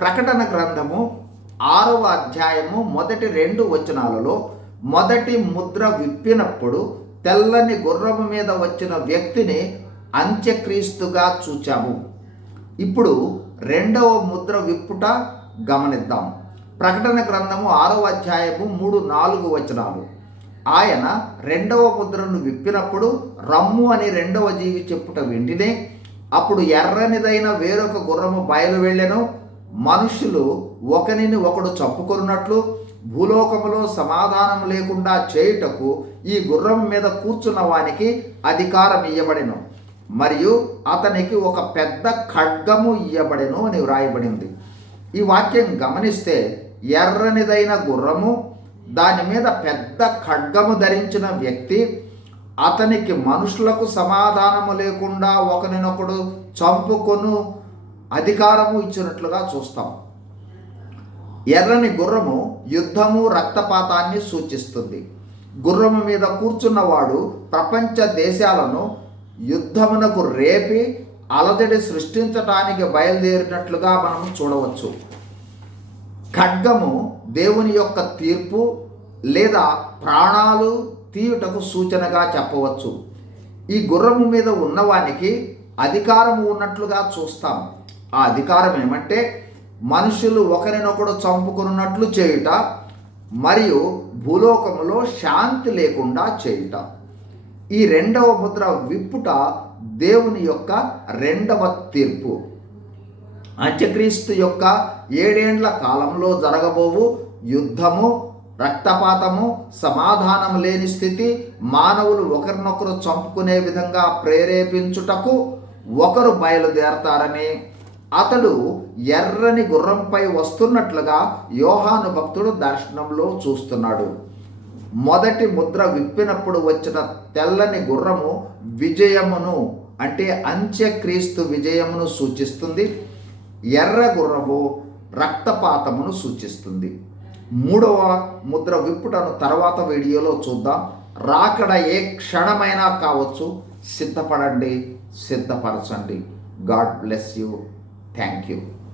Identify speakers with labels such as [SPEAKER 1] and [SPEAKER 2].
[SPEAKER 1] ప్రకటన గ్రంథము ఆరవ అధ్యాయము మొదటి రెండు వచనాలలో మొదటి ముద్ర విప్పినప్పుడు తెల్లని గుర్రము మీద వచ్చిన వ్యక్తిని అంత్యక్రీస్తుగా చూచాము. ఇప్పుడు రెండవ ముద్ర విప్పుట గమనిద్దాం. ప్రకటన గ్రంథము ఆరవ అధ్యాయము మూడు నాలుగు వచనాలు. ఆయన రెండవ ముద్రను విప్పినప్పుడు రమ్ము అని రెండవ జీవి చెప్పుట వెంటనే అప్పుడు ఎర్రనిదైన వేరొక గుర్రము బయలు వెళ్ళెను మనుషులు ఒకరిని ఒకడు చంపుకొనున్నట్లు భూలోకములో సమాధానం లేకుండా చేయుటకు ఈ గుర్రం మీద కూర్చున్న వానికి అధికారం ఇవ్వబడెను మరియు అతనికి ఒక పెద్ద ఖడ్గము ఇయ్యబడెను అని వ్రాయబడింది. ఈ వాక్యం గమనిస్తే ఎర్రనిదైన గుర్రము దాని మీద పెద్ద ఖడ్గము ధరించిన వ్యక్తి అతనికి మనుషులకు సమాధానము లేకుండా ఒకరినొకడు చంపుకొను అధికారము ఇచ్చినట్లుగా చూస్తాం. ఎర్రని గుర్రము యుద్ధము రక్తపాతాన్ని సూచిస్తుంది. గుర్రము మీద కూర్చున్నవాడు ప్రపంచ దేశాలను యుద్ధమునకు రేపి అలజడి సృష్టించటానికి బయలుదేరినట్లుగా మనం చూడవచ్చు. ఖడ్గము దేవుని యొక్క తీర్పు లేదా ప్రాణాలు తీయుటకు సూచనగా చెప్పవచ్చు. ఈ గుర్రము మీద ఉన్నవానికి అధికారము ఉన్నట్లుగా చూస్తాం. ఆ అధికారం ఏమంటే మనుషులు ఒకరినొకడు చంపుకున్నట్లు చేయుట మరియు భూలోకములో శాంతి లేకుండా చేయుట. ఈ రెండవ ముద్ర విప్పుట దేవుని యొక్క రెండవ తీర్పు. అంత్యక్రీస్తు యొక్క ఏడేండ్ల కాలంలో జరగబోవు యుద్ధము రక్తపాతము సమాధానం లేని స్థితి మానవులు ఒకరినొకరు చంపుకునే విధంగా ప్రేరేపించుటకు ఒకరు బయలుదేరతారని అతడు ఎర్రని గుర్రంపై వస్తున్నట్లుగా యోహాను భక్తుడు దర్శనంలో చూస్తున్నాడు. మొదటి ముద్ర విప్పినప్పుడు వచ్చిన తెల్లని గుర్రము విజయమును అంటే అంత్యక్రీస్తు విజయమును సూచిస్తుంది. ఎర్ర గుర్రము రక్తపాతమును సూచిస్తుంది. మూడవ ముద్ర విప్పుటను తర్వాత వీడియోలో చూద్దాం. రాకడ ఏ క్షణమైనా కావచ్చు. సిద్ధపడండి సిద్ధపరచండి. God bless you. Thank you.